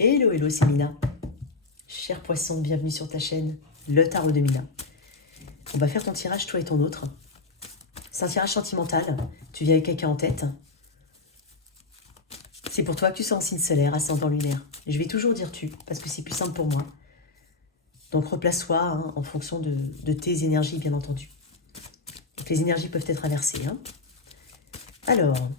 Hello, hello, c'est Mina. Cher poisson, bienvenue sur ta chaîne, le tarot de Mina. On va faire ton tirage, toi et ton autre. C'est un tirage sentimental. Tu viens avec quelqu'un en tête. C'est pour toi que tu sois en signe solaire, ascendant lunaire. Je vais toujours dire tu, parce que c'est plus simple pour moi. Donc replace-toi hein, en fonction de tes énergies, bien entendu. Donc, les énergies peuvent être inversées. Hein. Alors,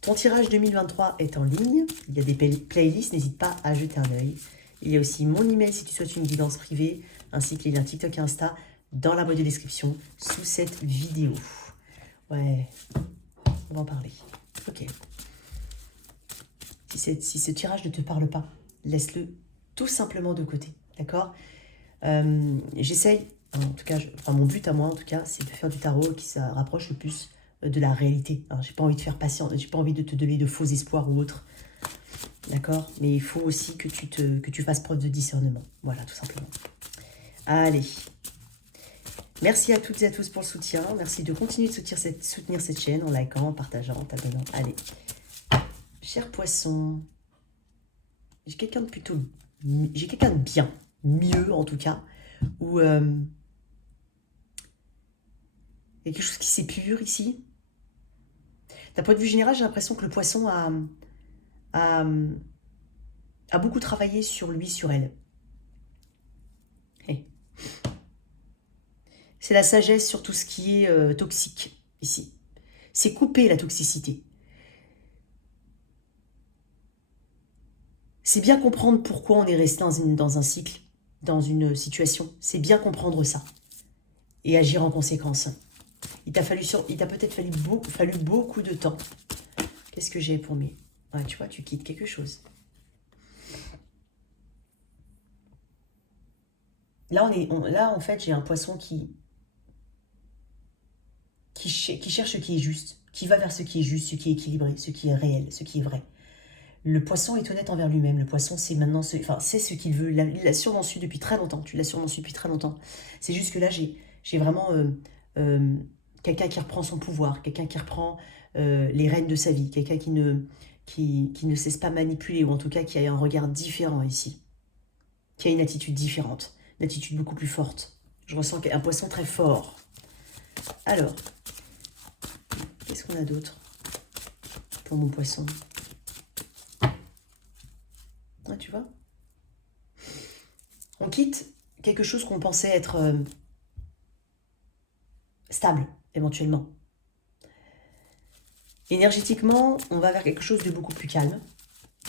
ton tirage 2023 est en ligne. Il y a des playlists, n'hésite pas à jeter un œil. Il y a aussi mon email si tu souhaites une guidance privée, ainsi que les liens TikTok et Insta dans la boîte de description sous cette vidéo. Ouais, on va en parler. Ok. Si ce tirage ne te parle pas, laisse-le tout simplement de côté. D'accord. J'essaye, en tout cas, mon but à moi en tout cas, c'est de faire du tarot qui se rapproche le plus de la réalité. J'ai pas envie de faire patience, j'ai pas envie de te donner de faux espoirs ou autre. D'accord. Mais il faut aussi que tu fasses preuve de discernement. Voilà, tout simplement. Allez. Merci à toutes et à tous pour le soutien. Merci de continuer de soutenir cette chaîne en likant, en partageant, en t'abonnant. Allez. Cher poisson, j'ai quelqu'un de bien, mieux en tout cas, où il y a quelque chose qui s'épure ici. D'un point de vue général, j'ai l'impression que le poisson a beaucoup travaillé sur lui, sur elle. Hey. C'est la sagesse sur tout ce qui est toxique ici. C'est couper la toxicité. C'est bien comprendre pourquoi on est resté dans un cycle, dans une situation. C'est bien comprendre ça et agir en conséquence. Il t'a peut-être fallu beaucoup de temps. Qu'est-ce que j'ai pour mes... Ouais, tu vois, tu quittes quelque chose. Là, là en fait, j'ai un poisson qui cherche ce qui est juste, qui va vers ce qui est juste, ce qui est équilibré, ce qui est réel, ce qui est vrai. Le poisson est honnête envers lui-même. Le poisson, c'est maintenant, c'est ce qu'il veut. Il l'a sûrement su depuis très longtemps. Tu l'as sûrement su depuis très longtemps. C'est juste que là, j'ai vraiment quelqu'un qui reprend son pouvoir, quelqu'un qui reprend les rênes de sa vie, quelqu'un qui ne cesse pas manipuler, ou en tout cas qui a un regard différent ici, qui a une attitude différente, une attitude beaucoup plus forte. Je ressens un poisson très fort. Alors, qu'est-ce qu'on a d'autre pour mon poisson? Ah, tu vois, on quitte quelque chose qu'on pensait être stable, éventuellement. Énergétiquement, on va vers quelque chose de beaucoup plus calme,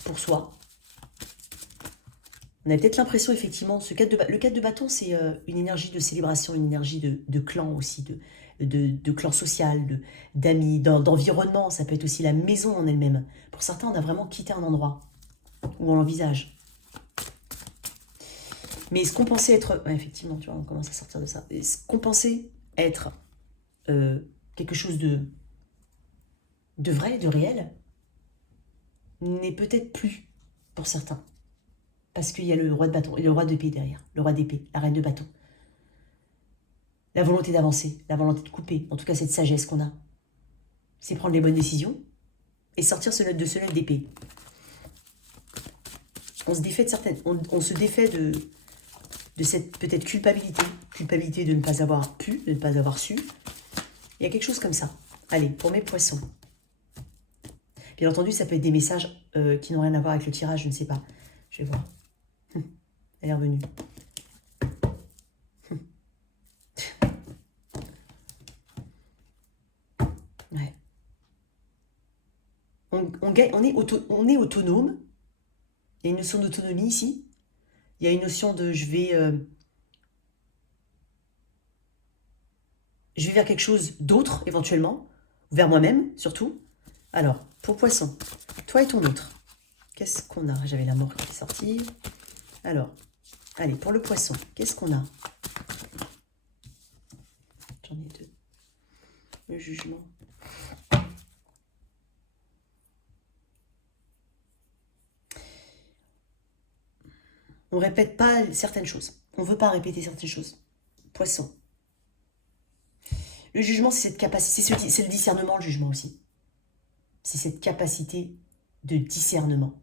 pour soi. On a peut-être l'impression, effectivement, le 4 de bâton, c'est une énergie de célébration, une énergie de clan aussi, de clan social, d'amis, d'environnement. Ça peut être aussi la maison en elle-même. Pour certains, on a vraiment quitté un endroit où on l'envisage. Mais ce qu'on pensait être... Ouais, effectivement, tu vois, on commence à sortir de ça. Ce qu'on pensait être quelque chose de vrai, de réel, n'est peut-être plus pour certains. Parce qu'il y a le roi de bâton et le roi d'épée derrière. Le roi d'épée, la reine de bâton. La volonté d'avancer, la volonté de couper. En tout cas, cette sagesse qu'on a. C'est prendre les bonnes décisions et sortir de ce nœud d'épée. On se défait de certaines... On se défait de cette peut-être culpabilité. Culpabilité de ne pas avoir pu, de ne pas avoir su. Il y a quelque chose comme ça. Allez, pour mes poissons. Bien entendu, ça peut être des messages qui n'ont rien à voir avec le tirage, je ne sais pas. Je vais voir. Elle est revenue. Ouais. On est autonome. Il y a une notion d'autonomie ici. Il y a une notion de je vais vers quelque chose d'autre, éventuellement. Vers moi-même, surtout. Alors, pour poisson, toi et ton autre. Qu'est-ce qu'on a? J'avais la mort qui est sortie. Alors, allez, pour le poisson, qu'est-ce qu'on a? J'en ai deux. Le jugement. On ne répète pas certaines choses. On ne veut pas répéter certaines choses. Poisson. Le jugement, c'est cette capacité, c'est le discernement, le jugement aussi. C'est cette capacité de discernement.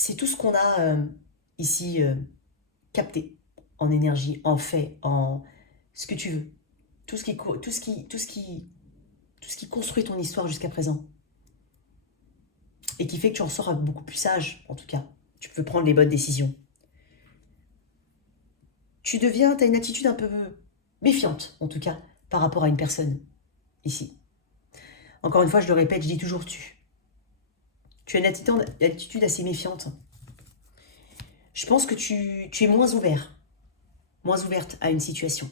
c'est tout ce qu'on a ici capté en énergie, en fait, en ce que tu veux. Tout ce qui construit ton histoire jusqu'à présent. Et qui fait que tu en sors beaucoup plus sage, en tout cas. Tu peux prendre les bonnes décisions. Tu as une attitude un peu méfiante, en tout cas, par rapport à une personne, ici. Encore une fois, je le répète, je dis toujours tu. Tu as une attitude assez méfiante. Je pense que tu es moins ouverte à une situation.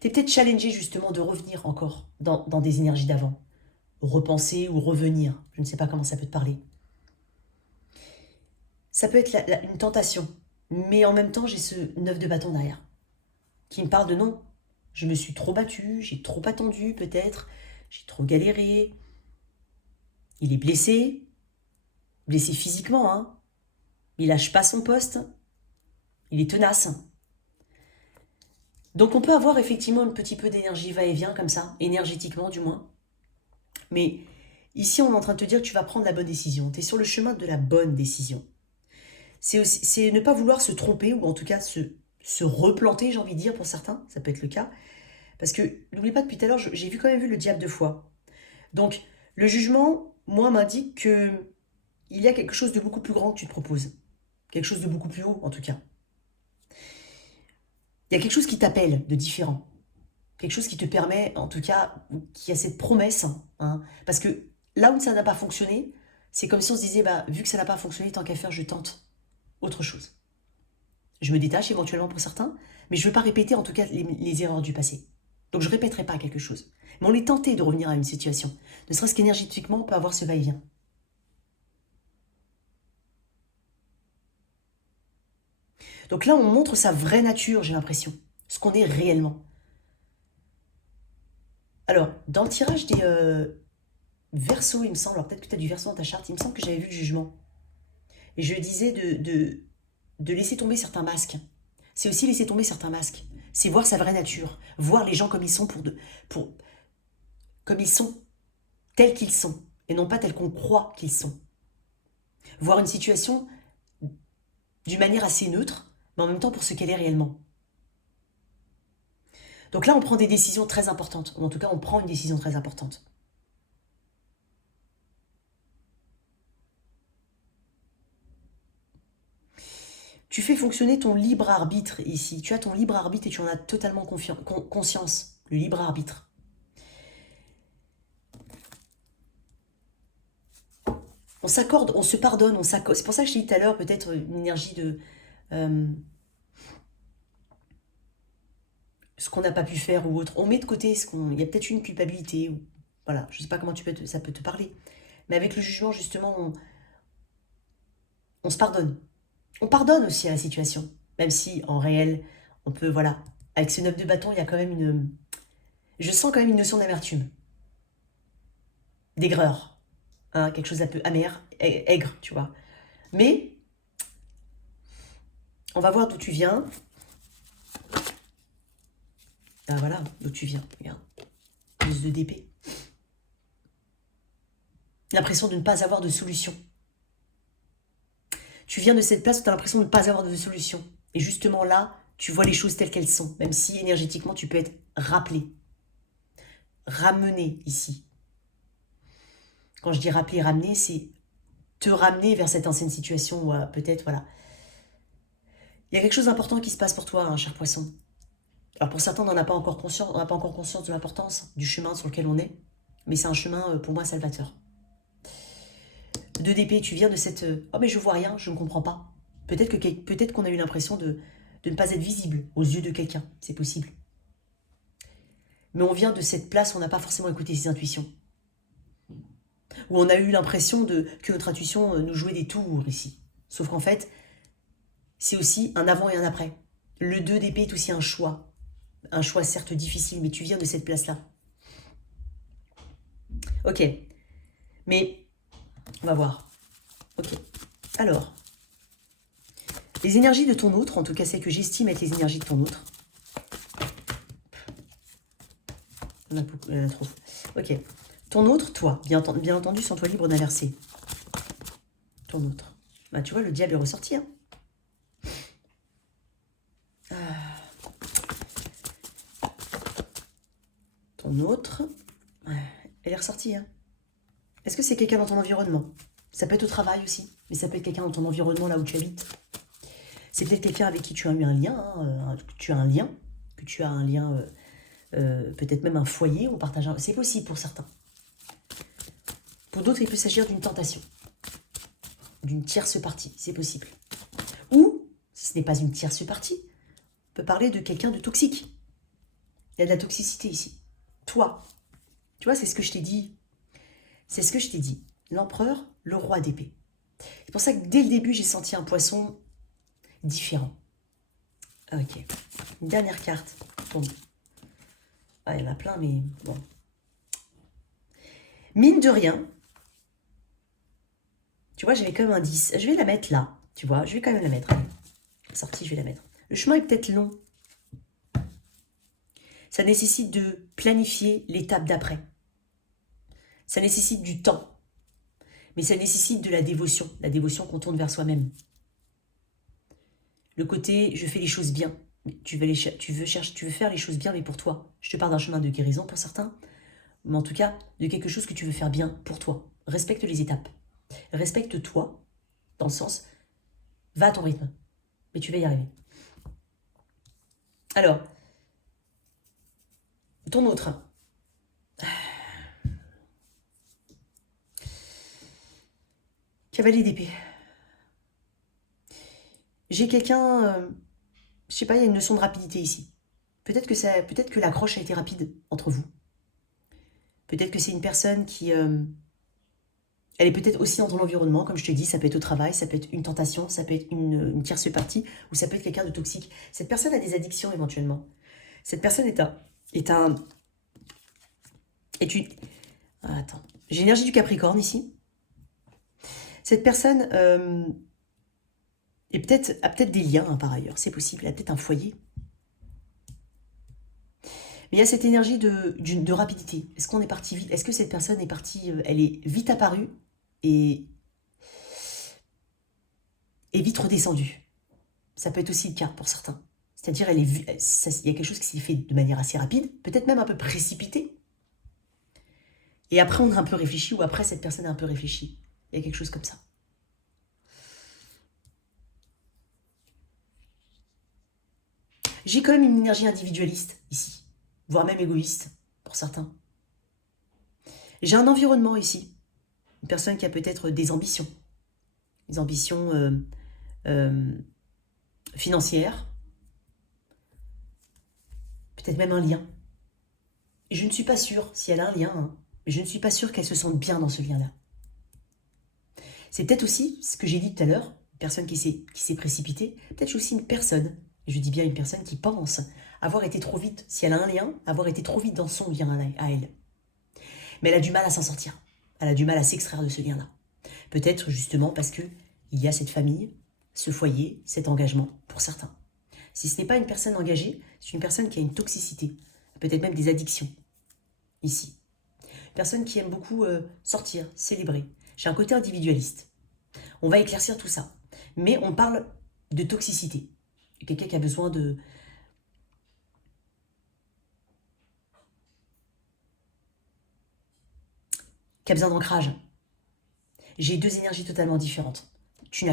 Tu es peut-être challengé justement de revenir encore dans des énergies d'avant. Repenser ou revenir, je ne sais pas comment ça peut te parler. Ça peut être une tentation, mais en même temps, j'ai ce 9 de bâton derrière, qui me parle de non. Je me suis trop battue, j'ai trop attendu peut-être, j'ai trop galéré. Il est blessé physiquement, hein. Il lâche pas son poste, il est tenace. Donc on peut avoir effectivement un petit peu d'énergie va-et-vient comme ça, énergétiquement du moins. Mais ici, on est en train de te dire que tu vas prendre la bonne décision. Tu es sur le chemin de la bonne décision. C'est ne pas vouloir se tromper, ou en tout cas se replanter, j'ai envie de dire, pour certains. Ça peut être le cas. Parce que, n'oublie pas, depuis tout à l'heure, j'ai quand même vu le diable 2 fois. Donc, le jugement, moi, m'indique que il y a quelque chose de beaucoup plus grand que tu te proposes. Quelque chose de beaucoup plus haut, en tout cas. Il y a quelque chose qui t'appelle de différent. Quelque chose qui te permet, en tout cas, qui a cette promesse. Hein, parce que là où ça n'a pas fonctionné, c'est comme si on se disait, bah, vu que ça n'a pas fonctionné, tant qu'à faire, je tente autre chose. Je me détache éventuellement pour certains, mais je ne veux pas répéter en tout cas les erreurs du passé. Donc je ne répéterai pas quelque chose. Mais on est tenté de revenir à une situation. Ne serait-ce qu'énergétiquement, on peut avoir ce va-et-vient. Donc là, on montre sa vraie nature, j'ai l'impression. Ce qu'on est réellement. Alors, dans le tirage des Verseaux, il me semble, alors peut-être que tu as du Verseau dans ta charte, il me semble que j'avais vu le jugement. Et je disais de laisser tomber certains masques. C'est aussi laisser tomber certains masques. C'est voir sa vraie nature. Voir les gens comme ils sont comme ils sont, tels qu'ils sont. Et non pas tels qu'on croit qu'ils sont. Voir une situation d'une manière assez neutre, mais en même temps pour ce qu'elle est réellement. Donc là, on prend des décisions très importantes. Ou en tout cas, on prend une décision très importante. Tu fais fonctionner ton libre arbitre ici. Tu as ton libre arbitre et tu en as totalement conscience. Le libre arbitre. On s'accorde, on se pardonne, on s'accorde. C'est pour ça que je t'ai dit tout à l'heure, peut-être une énergie de... ce qu'on n'a pas pu faire ou autre. On met de côté ce qu'on... Il y a peut-être une culpabilité. Ou... Voilà, je ne sais pas comment ça peut te parler. Mais avec le jugement, justement, on se pardonne. On pardonne aussi à la situation. Même si, en réel, on peut, voilà... Avec ce 9 de bâton, il y a quand même une... Je sens quand même une notion d'amertume. D'aigreur. Hein, quelque chose d'un peu amer, aigre, tu vois. Mais, on va voir d'où tu viens. Ah voilà, d'où tu viens, regarde. Plus de d'épée. L'impression de ne pas avoir de solution. Tu viens de cette place où tu as l'impression de ne pas avoir de solution. Et justement là, tu vois les choses telles qu'elles sont. Même si énergétiquement, tu peux être rappelé. Ramené ici. Quand je dis rappeler, ramener, c'est te ramener vers cette ancienne situation où peut-être, voilà. Il y a quelque chose d'important qui se passe pour toi, hein, cher poisson. Alors pour certains, on n'a pas encore conscience de l'importance du chemin sur lequel on est. Mais c'est un chemin, pour moi, salvateur. 2 d'épée, tu viens de cette... oh mais je vois rien, je ne comprends pas. Peut-être qu'on a eu l'impression de ne pas être visible aux yeux de quelqu'un. C'est possible. Mais on vient de cette place où on n'a pas forcément écouté ses intuitions. Où on a eu l'impression que notre intuition nous jouait des tours ici. Sauf qu'en fait, c'est aussi un avant et un après. Le 2 d'épée est aussi un choix. Un choix certes difficile, mais tu viens de cette place-là. Ok. Mais, on va voir. Ok. Alors, les énergies de ton autre, en tout cas celles que j'estime être les énergies de ton autre. Il y en a trop. Ok. Ton autre, toi, bien entendu, sens-toi libre d'inverser. Ton autre. Bah, tu vois, le diable est ressorti. Hein. Ton autre, elle est ressortie. Hein. Est-ce que c'est quelqu'un dans ton environnement? Ça peut être au travail aussi, mais ça peut être quelqu'un dans ton environnement, là où tu habites. C'est peut-être quelqu'un avec qui tu as eu un lien, hein, que tu as un lien, peut-être même un foyer, on partage un... C'est possible pour certains. Pour d'autres, il peut s'agir d'une tentation, d'une tierce partie, c'est possible. Ou, si ce n'est pas une tierce partie, on peut parler de quelqu'un de toxique. Il y a de la toxicité ici. Toi, tu vois, c'est ce que je t'ai dit. C'est ce que je t'ai dit. L'empereur, le roi d'épée. C'est pour ça que dès le début, j'ai senti un poisson différent. Ok. Une dernière carte. Bon. Ah, il y en a plein, mais bon. Mine de rien, tu vois, j'avais quand même un 10. Je vais la mettre là, tu vois. Je vais quand même la mettre. Sortie, je vais la mettre. Le chemin est peut-être long. Ça nécessite de planifier l'étape d'après. Ça nécessite du temps. Mais ça nécessite de la dévotion qu'on tourne vers soi-même. Le côté, je fais les choses bien. Tu veux faire les choses bien, mais pour toi. Je te parle d'un chemin de guérison pour certains, mais en tout cas, de quelque chose que tu veux faire bien pour toi. Respecte les étapes. Respecte-toi, dans le sens, va à ton rythme, mais tu vas y arriver. Alors, ton autre. Cavalier d'épée. J'ai quelqu'un, je sais pas, il y a une notion de rapidité ici. Peut-être que l'accroche a été rapide entre vous. Peut-être que c'est une personne qui... elle est peut-être aussi dans ton environnement, comme je te dis, ça peut être au travail, ça peut être une tentation, ça peut être une tierce partie, ou ça peut être quelqu'un de toxique. Cette personne a des addictions éventuellement. Cette personne est une... Ah, attends, j'ai l'énergie du Capricorne ici. Cette personne a peut-être des liens hein, par ailleurs, c'est possible, elle a peut-être un foyer. Mais il y a cette énergie de rapidité. Est-ce qu'on est parti vite? Est-ce que cette personne est partie, elle est vite apparue et vite redescendue? Ça peut être aussi le cas pour certains. C'est-à-dire, il y a quelque chose qui s'est fait de manière assez rapide, peut-être même un peu précipité. Et après, on a un peu réfléchi, ou après, cette personne a un peu réfléchi. Il y a quelque chose comme ça. J'ai quand même une énergie individualiste ici, voire même égoïste pour certains. J'ai un environnement ici, une personne qui a peut-être des ambitions financières, peut-être même un lien. Et je ne suis pas sûre si elle a un lien, hein, mais je ne suis pas sûre qu'elle se sente bien dans ce lien-là. C'est peut-être aussi ce que j'ai dit tout à l'heure, une personne qui s'est précipitée, peut-être aussi une personne, et je dis bien une personne qui pense avoir été trop vite, si elle a un lien, avoir été trop vite dans son lien à elle. Mais elle a du mal à s'en sortir, elle a du mal à s'extraire de ce lien-là. Peut-être justement parce qu'il y a cette famille, ce foyer, cet engagement pour certains. Si ce n'est pas une personne engagée, c'est une personne qui a une toxicité, peut-être même des addictions, ici. Une personne qui aime beaucoup sortir, célébrer. J'ai un côté individualiste. On va éclaircir tout ça. Mais on parle de toxicité. Quelqu'un qui a besoin de... qui a besoin d'ancrage. J'ai deux énergies totalement différentes. Si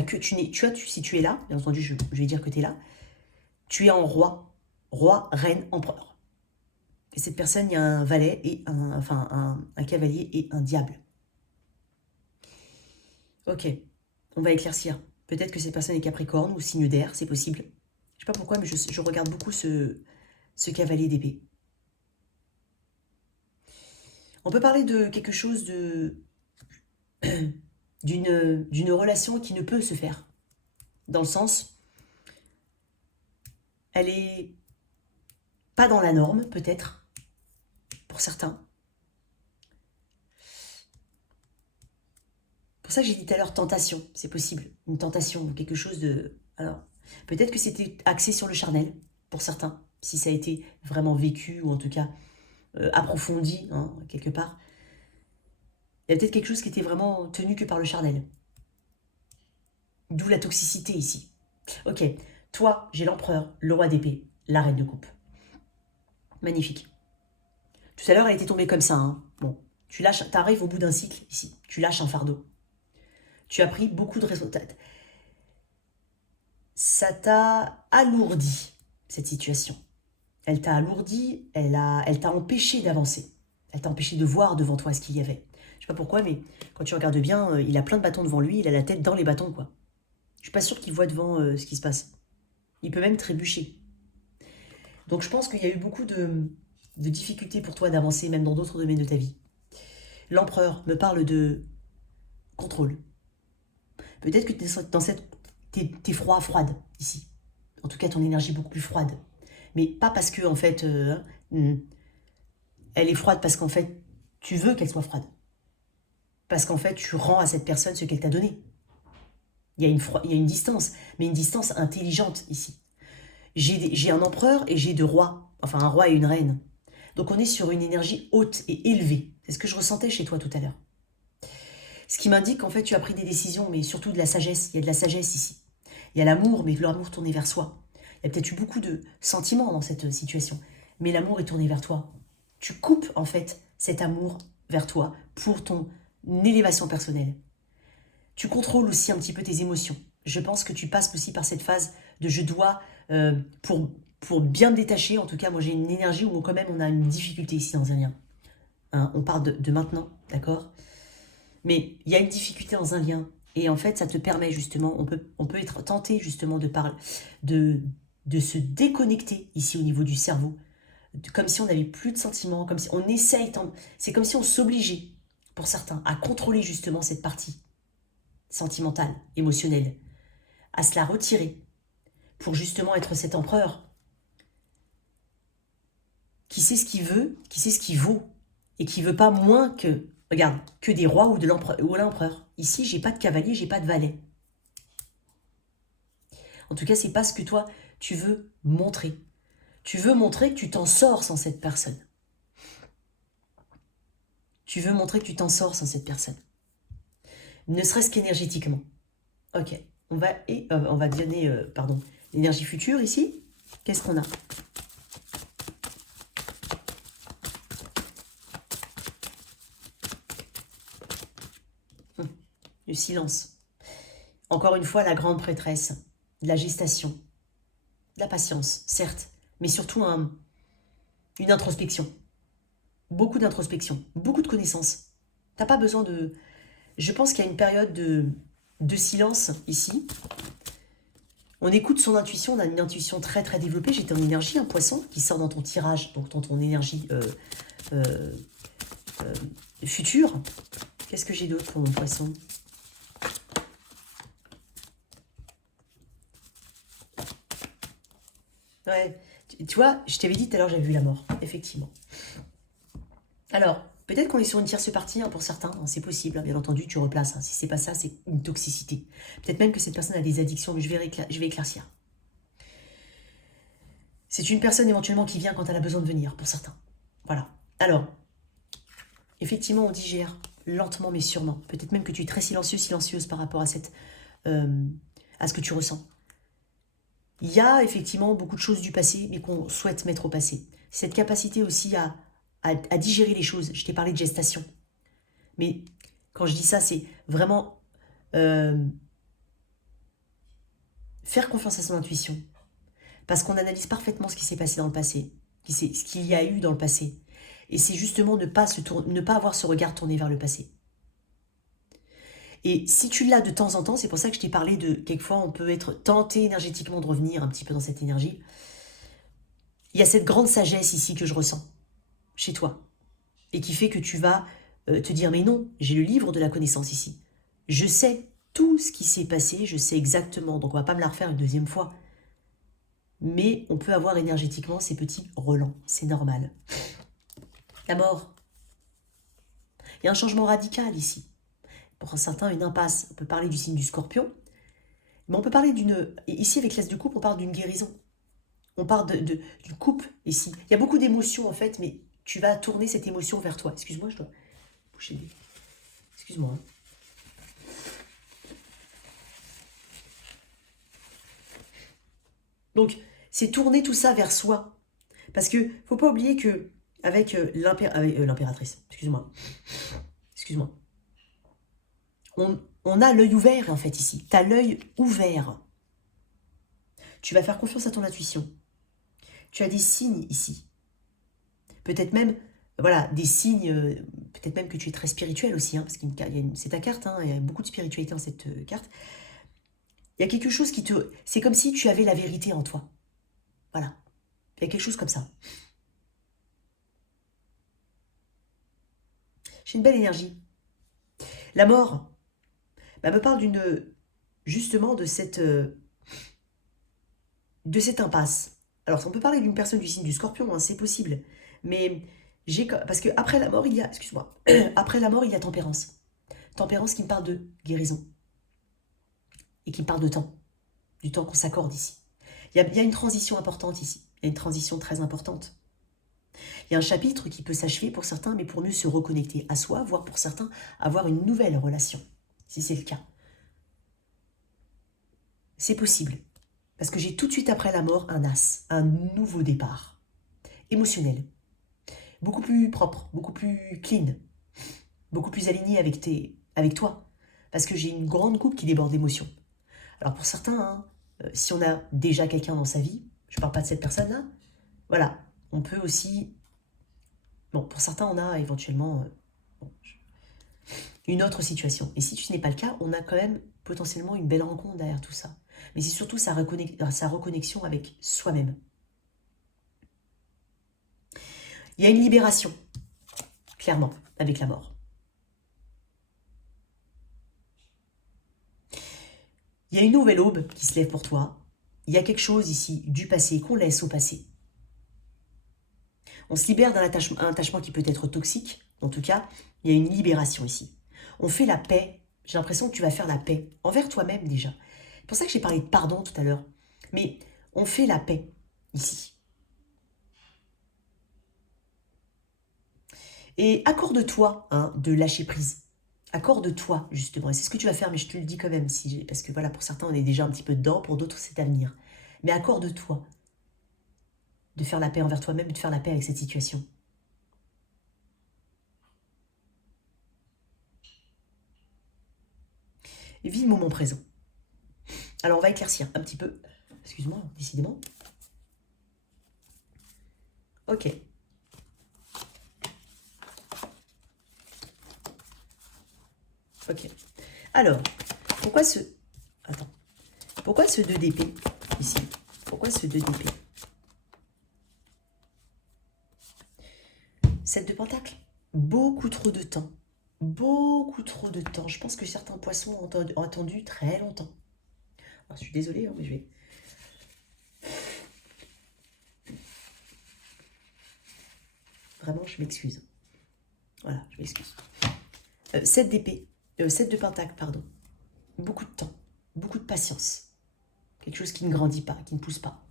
tu es là, bien entendu, je vais dire que tu es là, tu es en roi, reine, empereur. Et cette personne, il y a un valet et un cavalier et un diable. Ok, on va éclaircir. Peut-être que cette personne est Capricorne ou signe d'air, c'est possible. Je sais pas pourquoi, mais je regarde beaucoup ce cavalier d'épée. On peut parler de quelque chose d'une relation qui ne peut se faire. Dans le sens, elle est pas dans la norme, peut-être, pour certains. Pour ça que j'ai dit tout à l'heure tentation, c'est possible. Une tentation, quelque chose de... Alors, peut-être que c'était axé sur le charnel, pour certains, si ça a été vraiment vécu, ou en tout cas approfondi, hein, quelque part. Il y a peut-être quelque chose qui était vraiment tenu que par le charnel. D'où la toxicité ici. Ok, toi, j'ai l'empereur, le roi d'épée, la reine de coupe. Magnifique. Tout à l'heure, elle était tombée comme ça. Hein. Bon, tu arrives au bout d'un cycle ici. Tu lâches un fardeau. Tu as pris beaucoup de résultats. Ça t'a alourdi, cette situation. Elle t'a alourdi, elle t'a empêché d'avancer. Elle t'a empêché de voir devant toi ce qu'il y avait. Je sais pas pourquoi, mais quand tu regardes bien, il a plein de bâtons devant lui, il a la tête dans les bâtons, quoi. Je suis pas sûre qu'il voit devant ce qui se passe. Il peut même trébucher. Donc je pense qu'il y a eu beaucoup de difficultés pour toi d'avancer, même dans d'autres domaines de ta vie. L'empereur me parle de contrôle. Peut-être que t'es froide ici. En tout cas, ton énergie est beaucoup plus froide. Mais pas parce que, en fait, elle est froide parce qu'en fait, tu veux qu'elle soit froide. Parce qu'en fait, tu rends à cette personne ce qu'elle t'a donné. Il y a une distance, mais une distance intelligente ici. J'ai un empereur et j'ai deux rois. Enfin, un roi et une reine. Donc on est sur une énergie haute et élevée. C'est ce que je ressentais chez toi tout à l'heure. Ce qui m'indique qu'en fait, tu as pris des décisions, mais surtout de la sagesse. Il y a de la sagesse ici. Il y a l'amour, mais l'amour tourné vers soi. Il y a peut-être eu beaucoup de sentiments dans cette situation, mais l'amour est tourné vers toi. Tu coupes en fait cet amour vers toi pour ton élévation personnelle. Tu contrôles aussi un petit peu tes émotions. Je pense que tu passes aussi par cette phase de je dois, pour bien me détacher, en tout cas moi j'ai une énergie où quand même on a une difficulté ici dans un lien. Hein, on parle de maintenant, d'accord? Mais il y a une difficulté dans un lien. Et en fait, ça te permet justement, on peut être tenté justement de se déconnecter ici au niveau du cerveau. Comme si on n'avait plus de sentiments, comme si on essaye, c'est comme si on s'obligeait, pour certains, à contrôler justement cette partie sentimentale, émotionnelle, à se la retirer, pour justement être cet empereur qui sait ce qu'il veut, qui sait ce qu'il vaut, et qui veut pas moins que, regarde, que des rois ou de l'empereur. Ici, j'ai pas de cavalier, j'ai pas de valet. En tout cas, c'est pas ce que toi, tu veux montrer. Tu veux montrer que tu t'en sors sans cette personne. Tu veux montrer que tu t'en sors sans cette personne. Ne serait-ce qu'énergétiquement. Ok, on va donner, l'énergie future ici. Qu'est-ce qu'on a? Le silence. Encore une fois, la grande prêtresse, de la gestation, de la patience, certes, mais surtout une introspection. Beaucoup d'introspection, beaucoup de connaissances. T'as pas besoin de... Je pense qu'il y a une période de silence ici. On écoute son intuition, on a une intuition très très développée. J'ai ton énergie, un poisson qui sort dans ton tirage, donc dans ton énergie future. Qu'est-ce que j'ai d'autre pour mon poisson? Ouais, tu vois, je t'avais dit tout à l'heure, j'avais vu la mort, effectivement. Alors, peut-être qu'on est sur une tierce partie hein, pour certains, hein, c'est possible, hein, bien entendu, tu replaces. Hein, si c'est pas ça, c'est une toxicité. Peut-être même que cette personne a des addictions, mais je vais éclaircir. C'est une personne éventuellement qui vient quand elle a besoin de venir, pour certains. Voilà. Alors, effectivement, on digère lentement mais sûrement. Peut-être même que tu es très silencieuse par rapport à à ce que tu ressens. Il y a effectivement beaucoup de choses du passé, mais qu'on souhaite mettre au passé. Cette capacité aussi à digérer les choses. Je t'ai parlé de gestation. Mais quand je dis ça, c'est vraiment faire confiance à son intuition. Parce qu'on analyse parfaitement ce qui s'est passé dans le passé, ce qu'il y a eu dans le passé. Et c'est justement ne pas avoir ce regard tourné vers le passé. Et si tu l'as de temps en temps, c'est pour ça que je t'ai parlé de quelquefois on peut être tenté énergétiquement de revenir un petit peu dans cette énergie. Il y a cette grande sagesse ici que je ressens chez toi et qui fait que tu vas te dire mais non, j'ai le livre de la connaissance ici. Je sais tout ce qui s'est passé, je sais exactement, donc on va pas me la refaire une deuxième fois. Mais on peut avoir énergétiquement ces petits relents, c'est normal. La mort. Il y a un changement radical ici. Pour certains, une impasse. On peut parler du signe du Scorpion, mais on peut parler d'une... Ici, avec l'as de coupe, on parle d'une guérison. On parle d'une coupe, ici. Il y a beaucoup d'émotions, en fait, mais tu vas tourner cette émotion vers toi. Excuse-moi, je dois boucher les... Excuse-moi. Donc, c'est tourner tout ça vers soi. Parce que faut pas oublier que avec l'impératrice, excuse-moi, on a l'œil ouvert en fait ici. Tu as l'œil ouvert. Tu vas faire confiance à ton intuition. Tu as des signes ici. Peut-être même, voilà, des signes, peut-être même que tu es très spirituel aussi, hein, parce que c'est ta carte, hein, il y a beaucoup de spiritualité dans cette carte. Il y a quelque chose qui te... C'est comme si tu avais la vérité en toi. Voilà. Il y a quelque chose comme ça. J'ai une belle énergie. La mort me parle justement de cette impasse. Alors, on peut parler d'une personne du signe du Scorpion, hein, c'est possible. Mais parce que après la mort, il y a, excuse-moi, après la mort, il y a tempérance. Tempérance qui me parle de guérison et qui me parle de temps, du temps qu'on s'accorde ici. Il y a une transition importante ici. Il y a une transition très importante. Il y a un chapitre qui peut s'achever pour certains, mais pour mieux se reconnecter à soi, voire pour certains, avoir une nouvelle relation, si c'est le cas. C'est possible. Parce que j'ai tout de suite après la mort un as, un nouveau départ. Émotionnel. Beaucoup plus propre, beaucoup plus clean. Beaucoup plus aligné avec toi. Parce que j'ai une grande coupe qui déborde d'émotions. Alors pour certains, hein, si on a déjà quelqu'un dans sa vie, je ne parle pas de cette personne-là, voilà, on peut aussi... Bon, pour certains, on a éventuellement une autre situation. Et si ce n'est pas le cas, on a quand même potentiellement une belle rencontre derrière tout ça. Mais c'est surtout sa reconnexion avec soi-même. Il y a une libération, clairement, avec la mort. Il y a une nouvelle aube qui se lève pour toi. Il y a quelque chose ici du passé qu'on laisse au passé. On se libère d'un attachement qui peut être toxique. En tout cas, il y a une libération ici. On fait la paix. J'ai l'impression que tu vas faire la paix envers toi-même déjà. C'est pour ça que j'ai parlé de pardon tout à l'heure. Mais on fait la paix ici. Et accorde-toi de lâcher prise. Accorde-toi, justement. Et c'est ce que tu vas faire, mais je te le dis quand même. Parce que voilà, pour certains, on est déjà un petit peu dedans. Pour d'autres, c'est à venir. Mais accorde-toi de faire la paix envers toi-même, de faire la paix avec cette situation. Et vis le moment présent. Alors, on va éclaircir un petit peu. Excuse-moi, décidément. Ok. Ok. Alors, pourquoi ce... Attends. Pourquoi ce 2 d'épée, ici? Pourquoi ce 2 d'épée? 7 de pentacle. Beaucoup trop de temps. Beaucoup trop de temps. Je pense que certains poissons ont attendu très longtemps. Alors, je suis désolée, mais je vais... Vraiment, je m'excuse. Voilà, je m'excuse. 7 d'épée. 7 de pentacle, pardon. Beaucoup de temps. Beaucoup de patience. Quelque chose qui ne grandit pas, qui ne pousse pas.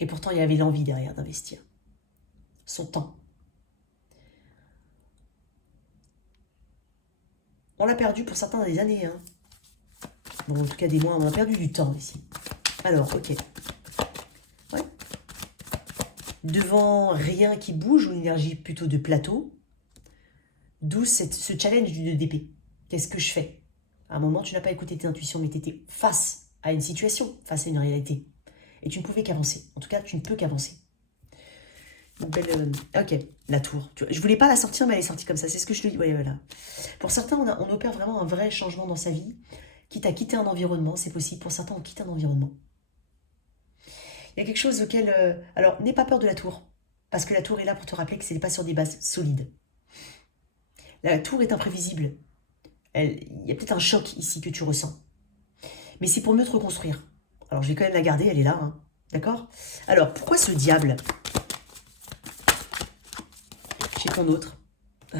Et pourtant, il y avait l'envie derrière d'investir. Son temps. On l'a perdu pour certains dans des années. Hein. Bon, en tout cas, des mois, on a perdu du temps ici. Alors, ok. Ouais. Devant rien qui bouge, ou une énergie plutôt de plateau, d'où ce challenge du 2 d'épée. Qu'est-ce que je fais? À un moment, tu n'as pas écouté tes intuitions, mais tu étais face à une situation, face à une réalité. Et tu ne pouvais qu'avancer. En tout cas, tu ne peux qu'avancer. Ok, la tour. Je voulais pas la sortir, mais elle est sortie comme ça. C'est ce que je te dis. Ouais, voilà. Pour certains, on opère vraiment un vrai changement dans sa vie. Quitte à quitter un environnement, c'est possible. Pour certains, on quitte un environnement. Il y a quelque chose auquel... alors, n'aie pas peur de la tour. Parce que la tour est là pour te rappeler que ce n'est pas sur des bases solides. La tour est imprévisible. Il y a peut-être un choc ici que tu ressens. Mais c'est pour mieux te reconstruire. Alors, je vais quand même la garder, elle est là. Hein. D'accord? Alors, pourquoi ce diable? J'ai ton autre. Je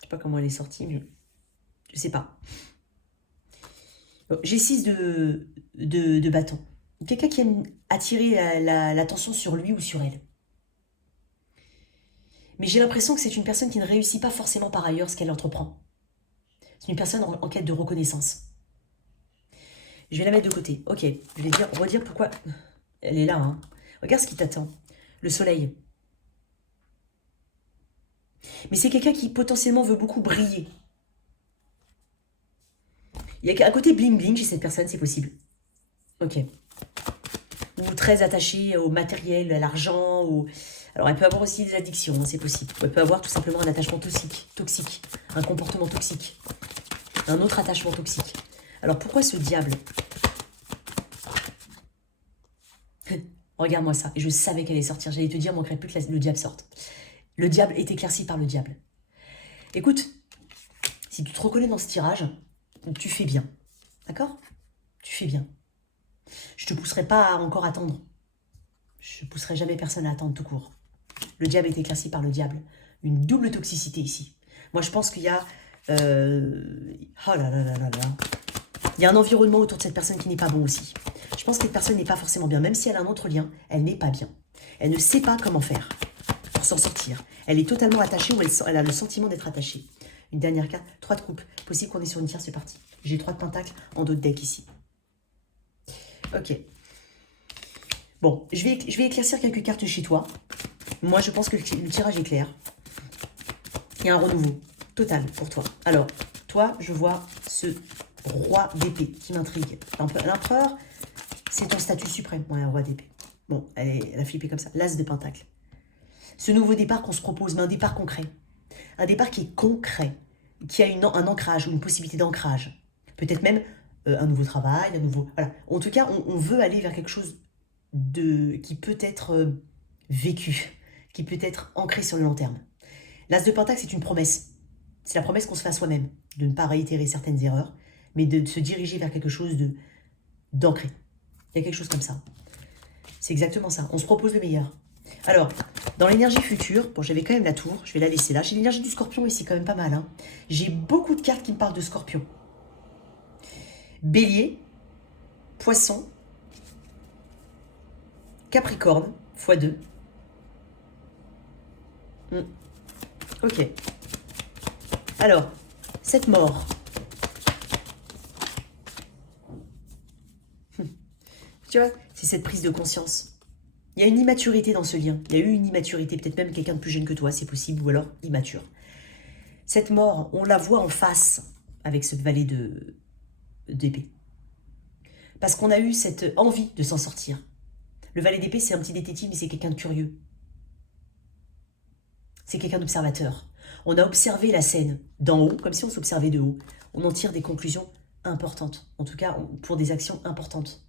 sais pas comment elle est sortie, mais je sais pas. Bon, j'ai 6 de bâton. Quelqu'un qui aime attirer l'attention sur lui ou sur elle. Mais j'ai l'impression que c'est une personne qui ne réussit pas forcément par ailleurs ce qu'elle entreprend. C'est une personne en quête de reconnaissance. Je vais la mettre de côté. Ok, je vais redire pourquoi. Elle est là, hein. Regarde ce qui t'attend. Le soleil. Mais c'est quelqu'un qui potentiellement veut beaucoup briller. Il y a un côté bling-bling chez cette personne, c'est possible. Ok. Ou très attachée au matériel, à l'argent, ou... Alors, elle peut avoir aussi des addictions, c'est possible. Ou elle peut avoir tout simplement un attachement toxique, un comportement toxique, un autre attachement toxique. Alors, pourquoi ce diable? Regarde-moi ça. Et je savais qu'elle allait sortir. J'allais te dire, il manquerait plus que le diable sorte. Le diable est éclairci par le diable. Écoute, si tu te reconnais dans ce tirage, tu fais bien. D'accord? Tu fais bien. Je te pousserai pas à encore attendre. Je ne pousserai jamais personne à attendre tout court. Le diable est éclairci par le diable. Une double toxicité ici. Moi, je pense qu'il y a... Oh là là là là là. Il y a un environnement autour de cette personne qui n'est pas bon aussi. Je pense que cette personne n'est pas forcément bien. Même si elle a un autre lien, elle n'est pas bien. Elle ne sait pas comment faire pour s'en sortir. Elle est totalement attachée ou elle a le sentiment d'être attachée. Une dernière carte. 3 de coupe. Possible qu'on est sur une tierce, c'est parti. J'ai 3 de pentacle en dos de deck ici. Ok. Bon, je vais éclaircir quelques cartes chez toi. Moi, je pense que le tirage est clair. Il y a un renouveau total pour toi. Alors, toi, je vois ce roi d'épée qui m'intrigue. L'empereur, c'est ton statut suprême. Ouais, un roi d'épée. Bon, elle a flippé comme ça. L'as de pentacle. Ce nouveau départ qu'on se propose, mais un départ concret. Un départ qui est concret, qui a un ancrage ou une possibilité d'ancrage. Peut-être même un nouveau travail, un nouveau... Voilà. En tout cas, on veut aller vers quelque chose qui peut être vécu, qui peut être ancré sur le long terme. L'as de pentacle, c'est une promesse. C'est la promesse qu'on se fait à soi-même, de ne pas réitérer certaines erreurs, mais de se diriger vers quelque chose d'ancré. Il y a quelque chose comme ça. C'est exactement ça. On se propose le meilleur. Alors, dans l'énergie future, bon, j'avais quand même la tour, je vais la laisser là. J'ai l'énergie du scorpion ici, quand même pas mal. Hein. J'ai beaucoup de cartes qui me parlent de scorpion. Bélier, poisson, Capricorne, x2. Ok. Alors, cette mort. Tu vois, c'est cette prise de conscience. Il y a une immaturité dans ce lien. Il y a eu une immaturité, peut-être même quelqu'un de plus jeune que toi, c'est possible, ou alors immature. Cette mort, on la voit en face avec ce valet d'épée. Parce qu'on a eu cette envie de s'en sortir. Le valet d'épée, c'est un petit détective, mais c'est quelqu'un de curieux. C'est quelqu'un d'observateur. On a observé la scène d'en haut, comme si on s'observait de haut. On en tire des conclusions importantes. En tout cas, pour des actions importantes.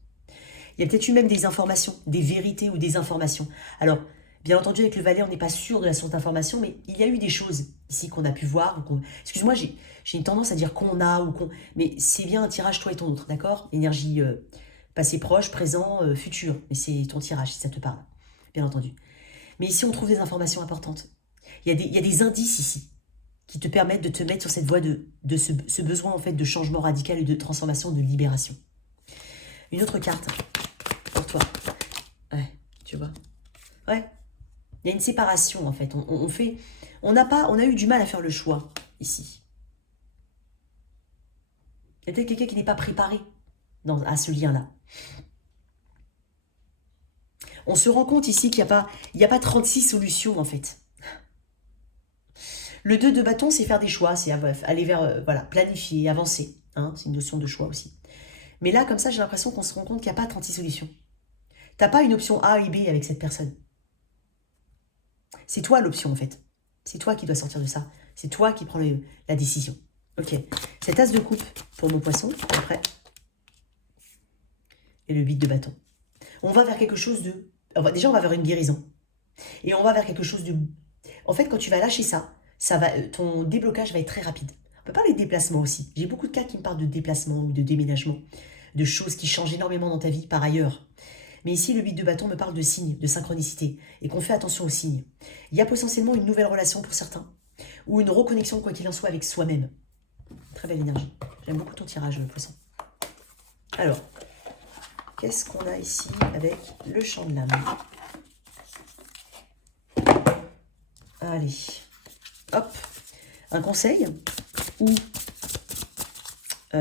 Il y a peut-être eu même des informations, des vérités ou des informations. Alors, bien entendu, avec le valet, on n'est pas sûr de la source d'information, mais il y a eu des choses ici qu'on a pu voir. Excuse-moi, j'ai une tendance à dire qu'on a ou qu'on... Mais c'est bien un tirage, toi et ton autre, d'accord? Énergie passé proche, présent, futur. Mais c'est ton tirage, si ça te parle, bien entendu. Mais ici, on trouve des informations importantes. Il y a des indices ici qui te permettent de te mettre sur cette voie de ce besoin en fait de changement radical et de transformation, de libération. Une autre carte pour toi. Ouais, tu vois. Ouais. Il y a une séparation en fait. On a eu du mal à faire le choix ici. Il y a peut-être quelqu'un qui n'est pas préparé à ce lien-là. On se rend compte ici qu'il n'y a pas 36 solutions en fait. Le 2 de bâton, c'est faire des choix, c'est aller vers, voilà, planifier, avancer. Hein, c'est une notion de choix aussi. Mais là, comme ça, j'ai l'impression qu'on se rend compte qu'il n'y a pas 36 solutions. Tu n'as pas une option A et B avec cette personne. C'est toi l'option, en fait. C'est toi qui dois sortir de ça. C'est toi qui prends la décision. Ok. Cet as de coupe pour mon poisson, après. Et le 8 de bâton. On va vers quelque chose de... Déjà, on va vers une guérison. Et on va vers quelque chose de... En fait, quand tu vas lâcher ça, ton déblocage va être très rapide. On peut parler de déplacement aussi. J'ai beaucoup de cas qui me parlent de déplacement ou de déménagement, de choses qui changent énormément dans ta vie par ailleurs. Mais ici, le 8 de bâton me parle de signes, de synchronicité, et qu'on fait attention aux signes. Il y a potentiellement une nouvelle relation pour certains, ou une reconnexion, quoi qu'il en soit, avec soi-même. Très belle énergie. J'aime beaucoup ton tirage, poisson. Alors, qu'est-ce qu'on a ici avec le champ de l'âme? Allez, hop, un conseil ou, ou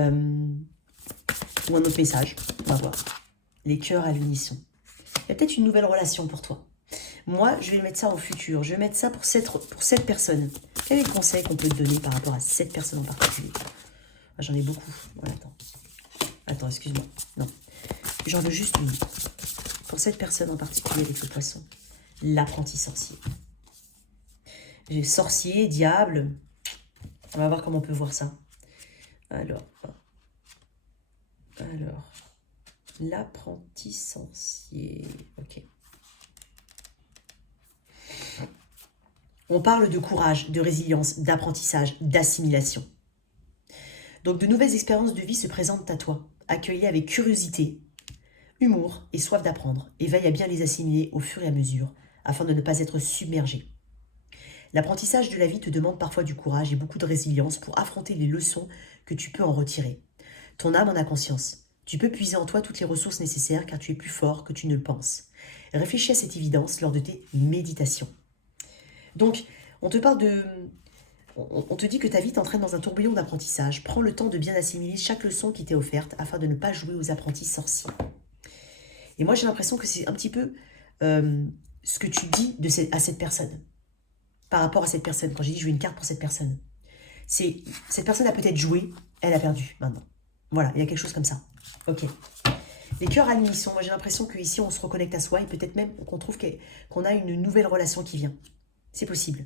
un autre message, on va voir. Les cœurs à l'unisson. Il y a peut-être une nouvelle relation pour toi. Moi, je vais mettre ça au futur. Je vais mettre ça pour cette personne. Quel est le conseil qu'on peut te donner par rapport à cette personne en particulier? J'en ai beaucoup. Voilà, attends, excuse-moi. Non, j'en veux juste une. Pour cette personne en particulier avec le poisson. L'apprenti sorcier. J'ai sorcier, diable. On va voir comment on peut voir ça. Alors, l'apprenti sorcier. Ok. On parle de courage, de résilience, d'apprentissage, d'assimilation. Donc de nouvelles expériences de vie se présentent à toi. Accueille-les avec curiosité, humour et soif d'apprendre. Et veille à bien les assimiler au fur et à mesure, afin de ne pas être submergé. L'apprentissage de la vie te demande parfois du courage et beaucoup de résilience pour affronter les leçons que tu peux en retirer. Ton âme en a conscience. Tu peux puiser en toi toutes les ressources nécessaires car tu es plus fort que tu ne le penses. Réfléchis à cette évidence lors de tes méditations. Donc, on te parle de... On te dit que ta vie t'entraîne dans un tourbillon d'apprentissage. Prends le temps de bien assimiler chaque leçon qui t'est offerte afin de ne pas jouer aux apprentis sorciers. Et moi, j'ai l'impression que c'est un petit peu ce que tu dis à cette personne. Par rapport à cette personne. Quand j'ai dit je veux une carte pour cette personne. Cette personne a peut-être joué, elle a perdu maintenant. Voilà, il y a quelque chose comme ça. Ok. Les cœurs à l'unisson. Moi, j'ai l'impression qu'ici, on se reconnecte à soi et peut-être même qu'on trouve qu'on a une nouvelle relation qui vient. C'est possible.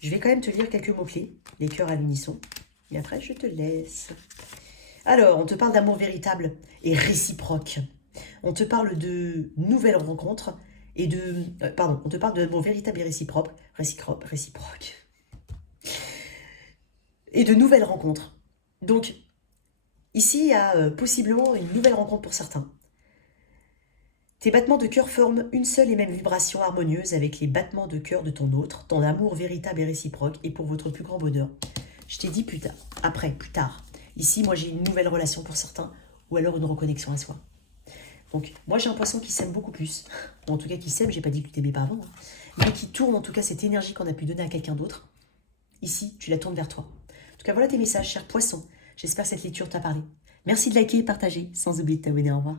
Je vais quand même te lire quelques mots-clés, les cœurs à l'unisson, et après je te laisse. Alors, on te parle d'amour véritable et réciproque. On te parle de nouvelles rencontres et de... on te parle d'amour véritable et réciproque. Et de nouvelles rencontres. Donc, ici, il y a possiblement une nouvelle rencontre pour certains. Tes battements de cœur forment une seule et même vibration harmonieuse avec les battements de cœur de ton autre. Ton amour véritable et réciproque est pour votre plus grand bonheur. Je t'ai dit plus tard, plus tard. Ici, moi, j'ai une nouvelle relation pour certains, ou alors une reconnexion à soi. Donc, moi, j'ai un poisson qui s'aime beaucoup plus. Ou en tout cas, qui s'aime, j'ai pas dit que tu t'aimais pas avant. Mais qui tourne, en tout cas, cette énergie qu'on a pu donner à quelqu'un d'autre. Ici, tu la tournes vers toi. En tout cas, voilà tes messages, cher poisson. J'espère que cette lecture t'a parlé. Merci de liker et partager, sans oublier de t'abonner. Au revoir.